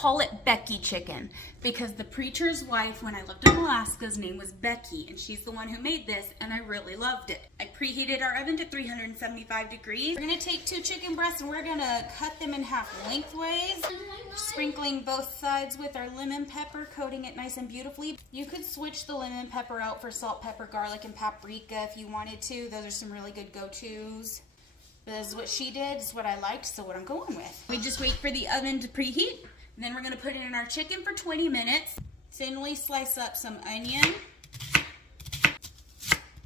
call it Becky chicken because the preacher's wife, when I lived in Alaska's name was Becky, and she's the one who made this, and I really loved it. I preheated our oven to 375 degrees. We're gonna take 2 chicken breasts and we're gonna cut them in half lengthways, sprinkling both sides with our lemon pepper, coating it nice and beautifully. You could switch the lemon pepper out for salt, pepper, garlic, and paprika if you wanted to. Those are some really good go-tos. This is what she did, it's what I liked, so what I'm going with. We just wait for the oven to preheat, and then we're gonna put it in our chicken for 20 minutes. Thinly slice up some onion.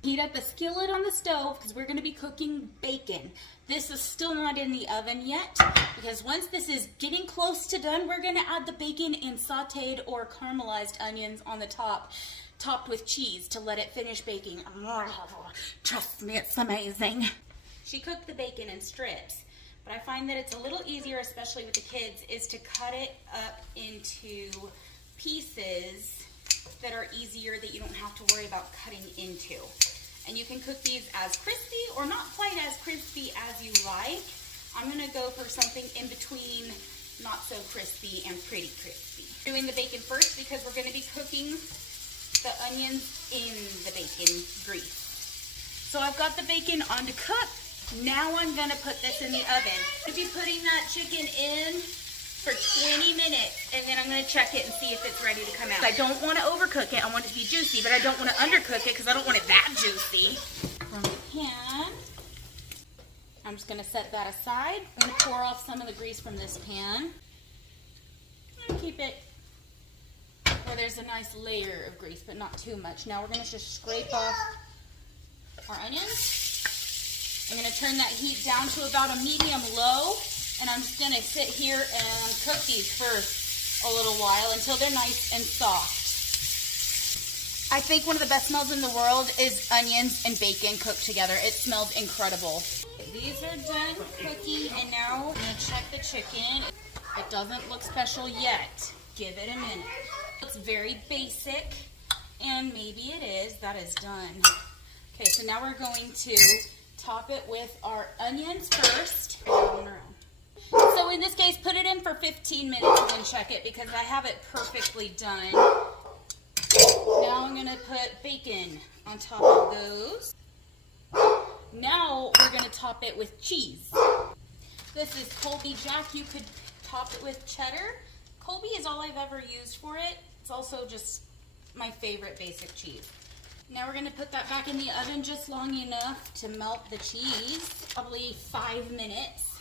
Heat up a skillet on the stove because we're gonna be cooking bacon. This is still not in the oven yet because once this is getting close to done, we're gonna add the bacon and sauteed or caramelized onions on the top, topped with cheese to let it finish baking. Trust me, it's amazing. She cooked the bacon in strips, but I find that it's a little easier, especially with the kids, is to cut it up into pieces that are easier that you don't have to worry about cutting into. And you can cook these as crispy or not quite as crispy as you like. I'm gonna go for something in between not so crispy and pretty crispy. Doing the bacon first because we're gonna be cooking the onions in the bacon grease. So I've got the bacon on to cook. Now I'm gonna put this in the oven. I'm gonna be putting that chicken in for 20 minutes, and then I'm gonna check it and see if it's ready to come out. I don't wanna overcook it, I want it to be juicy, but I don't wanna undercook it because I don't want it that juicy. From the pan, I'm just gonna set that aside. I'm gonna pour off some of the grease from this pan. And keep it where there's a nice layer of grease, but not too much. Now we're gonna just scrape off our onions. I'm going to turn that heat down to about a medium-low, and I'm just going to sit here and cook these for a little while until they're nice and soft. I think one of the best smells in the world is onions and bacon cooked together. It smells incredible. These are done cooking, and now I'm going to check the chicken. It doesn't look special yet. Give it a minute. It's very basic, and maybe it is. That is done. Okay, so now we're going to top it with our onions first. So in this case, put it in for 15 minutes and then check it because I have it perfectly done. Now I'm gonna put bacon on top of those. Now we're gonna top it with cheese. This is Colby Jack. You could top it with cheddar. Colby is all I've ever used for it. It's also just my favorite basic cheese. Now we're going to put that back in the oven just long enough to melt the cheese, probably 5 minutes.